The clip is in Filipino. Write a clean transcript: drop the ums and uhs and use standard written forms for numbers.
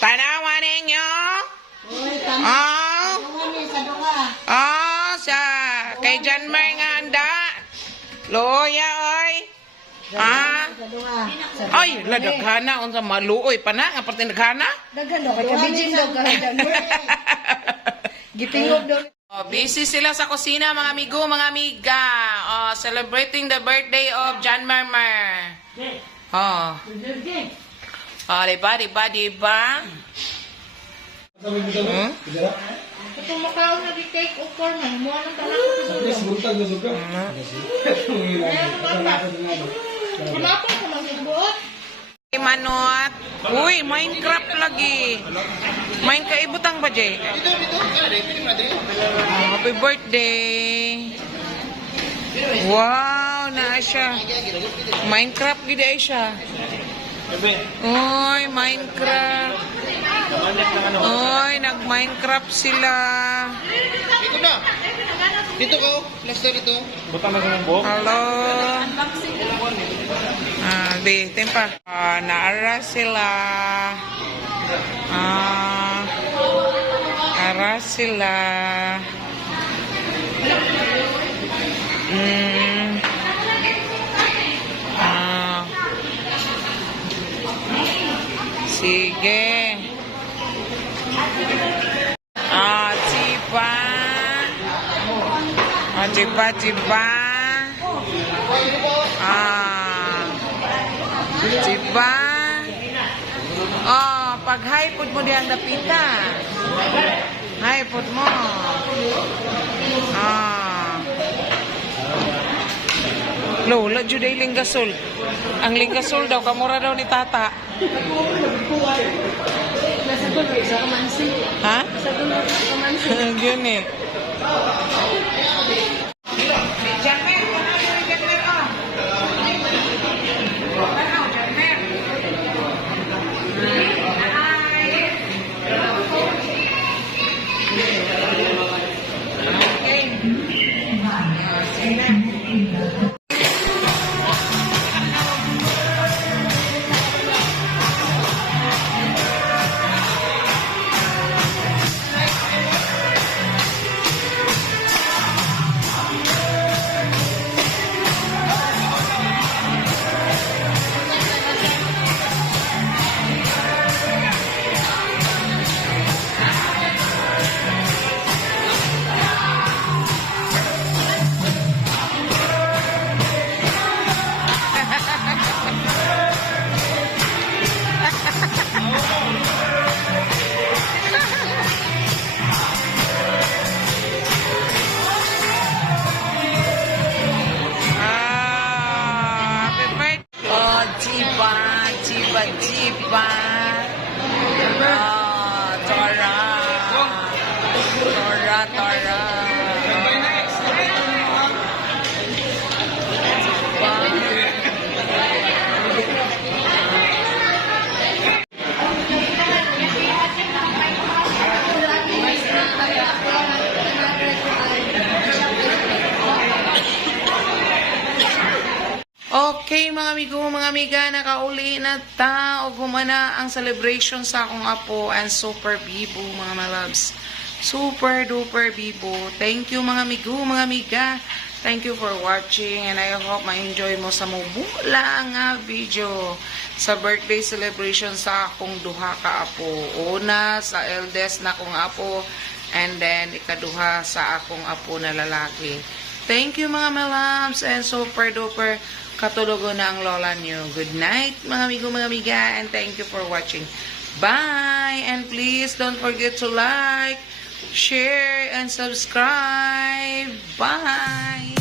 Tanawan ninyo. Uy, Oh. sa dunga. Oh, sa kay John Mar nga anda. Loya oy. Ah. Sa dunga. Ay, ladaghana unsa maluoy pa na nga parte daghana. Daghan daw. Kabijin daw ka dyan. Gitingog daw. Oh, busy sila sa kusina mga amigo, mga amiga. Oh, celebrating the birthday of John Marmar. Oh. Oh, diba? Hmm? Ito makaw na di-take over na. Humuha ng tanak. Kunapa ko lang yung buot. Manot. Uy, Minecraft lagi. Main kaibutang ba, Jay? Happy birthday. Wow, naa siya. Minecraft gid ay siya. Uy, Minecraft. Uy, nag-Minecraft sila. Dito na. Dito ka, plaster dito. Hello. Ah, di, tempa. Ah, naara sila. Ah, naara sila. Ah. Sige. Ah, cipa. Ah, cipa. Ah. Cipa. Oh, pag haipod mo diyan dapita. Haipod mo. Ah. Lola, juday linggasol. Ang linggasol daw, kamura daw ni tata. Nasa dulo sa kamansi. Ha? Sa dulo sa kamansi. Yun eh. Janmer, panalo ni Janmer, oh. Panalo, Janmer. Okay. Sige. Jiba. Ah, Tora. Okay, mga amigo, mga amiga, nakauli na ta o gumana ang celebration sa akong apo and super bibo, mga malabs. Super duper bibo. Thank you, mga amigo, mga amiga. Thank you for watching and I hope ma-enjoy mo sa mubula nga video sa birthday celebration sa akong duha ka apo. Una, sa eldest na akong apo and then ikaduha sa akong apo na lalaki. Thank you, mga malabs, and super duper katulogo na ang lola nyo. Good night, mga amigo, mga amiga, and thank you for watching. Bye! And please don't forget to like, share, and subscribe. Bye!